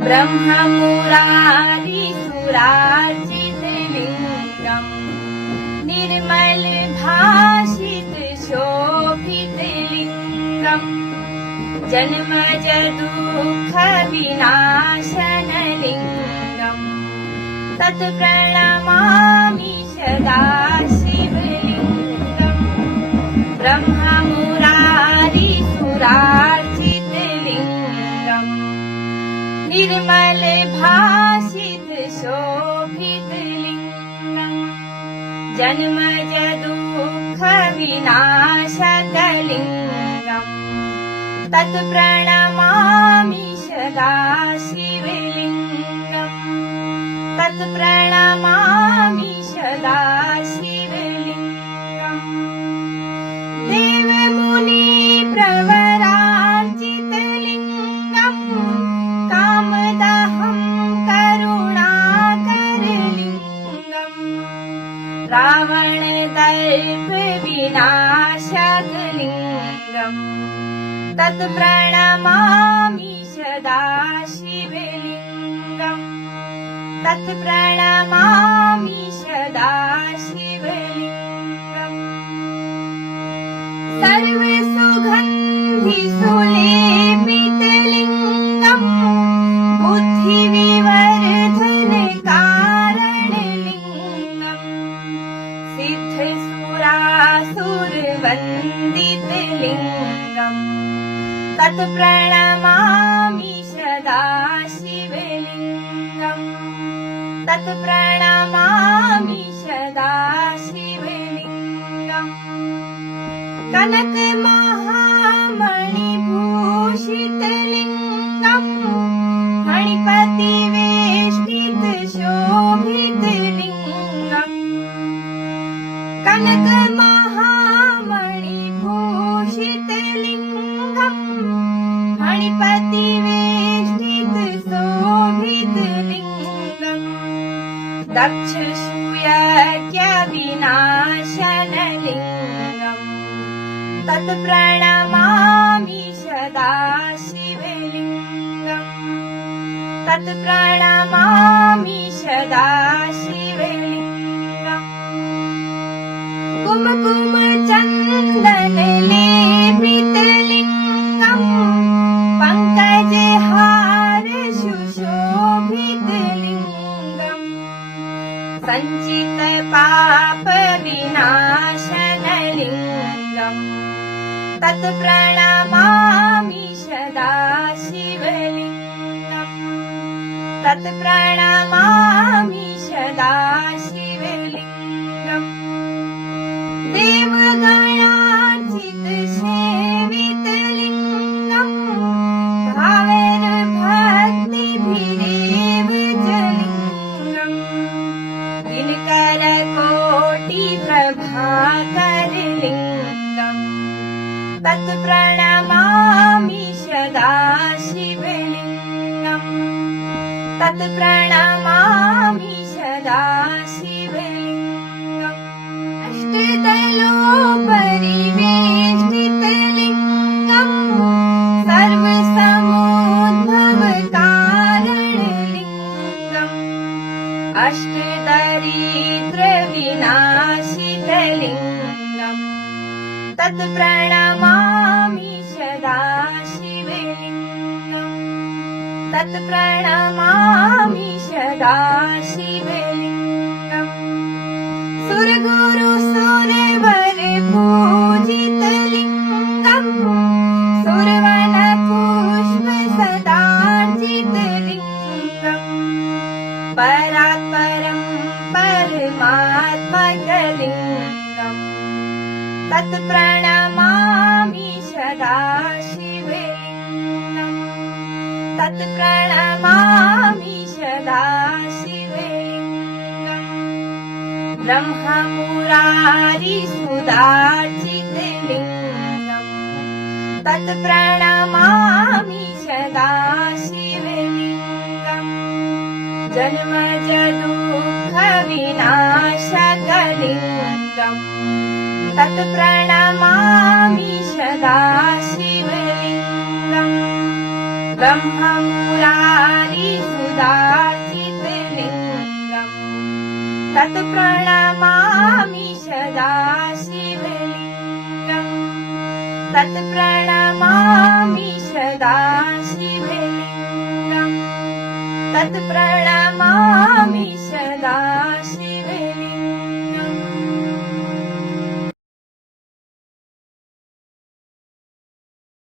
ब्रह्ममुरारिसुरार्चितलिङ्गम् निर्मल भाषित शोभितलिङ्गम् जन्मज दुःख विनाशनलिङ्गम् तत्प्रणमामि सदा शिवलिङ्गम् ब्रह्ममुरारिसुरार्चितलिङ्गम् निर्मल भाषित शोभितलिङ्गम् जन्मज दुःख विनाशकलिङ्गम् तत्प्रणमामि सदा शिवलिङ्गम् तत्प्रणमामि सदा शिवलिङ्गम् देवमुनि प्रवरार्चितलिङ्गम् कामदहं करुणाकरलिङ्गम् रावणदर्प विनाशकलिङ्गम् तत्प्रणमामि सदा शिवलिङ्गम् तत्प्रणमामि सदा शिवलिङ्गम् सर्वसुगन्धिसुलेपितलिङ्गम् बुद्धिविवर्धनकारणलिङ्गम् सिद्धसुरासुरवन्दितलिङ्गम् तत्प्रणमामि सदा शिवलिङ्गम् तत्प्रणमामि सदा शिवलिङ्गम् कनकमहामणिभूषितलिङ्गम् मणिपतिवेष्टितशोभितलिङ्गम् कनकमहामणिभूषितलिङ्गम् मणिपतिवेष्टितशोभितलिङ्गम् दक्षसूयज्ञविनाशनलिङ्गम् तत्प्रणमामि सदा शिवलिङ्गम् तत्प्रणमामि सदा शिवलिङ्गम् कुमकुमचन्दनलेपितलिङ्गम् पङ्कजहार सुशोभितलिङ्गम् सञ्चितपापविनाशनलिङ्गम् तत्प्रणमामि सदा शिवलिङ्गम् तत्प्रणमामि सदा शिवलिङ्गम् देवगणार्चितसेवितलिङ्गम् भावैर्भक्तिभिरेव लिङ्गम् दिनकरकोटिप्रभाकरलिङ्गम् तत्प्रणमामि सदा शिवलिङ्गम् तत्प्रणमामि सदा शिवलिङ्गम् अष्टदलोपरिवेष्टितलिङ्गम् सर्वसमुद्भवकारणलिङ्गम् अष्टदरिद्रविनाशितलिङ्गम् तत्प्रणमामि सदा शिवलिङ्गम् तत्प्रणमामि सदा शिवलिङ्गम् सुरगुरुसुरवरपूजितलिङ्गम् सुरवनपुष्पसदार्चितलिङ्गम् परात्परं परमात्मकलिङ्गम् तत्प्रणमामि सदा शिवलिङ्गम् तत्प्रणमामि सदा शिवलिङ्गम् ब्रह्ममुरारिसुरार्चितलिङ्गम् तत्प्रणमामि सदा शिवलिङ्गम् जन्मज दुःख विनाशकलिङ्गम् तत्प्रणमामि सदा शिवलिङ्गम् ब्रह्ममुरारि तत्प्रणमामि सदा शिवलिङ्गम् तत्प्रणमामि सदा शिवलिङ्गम् तत्प्रणमामि सदा शिवलिङ्गम्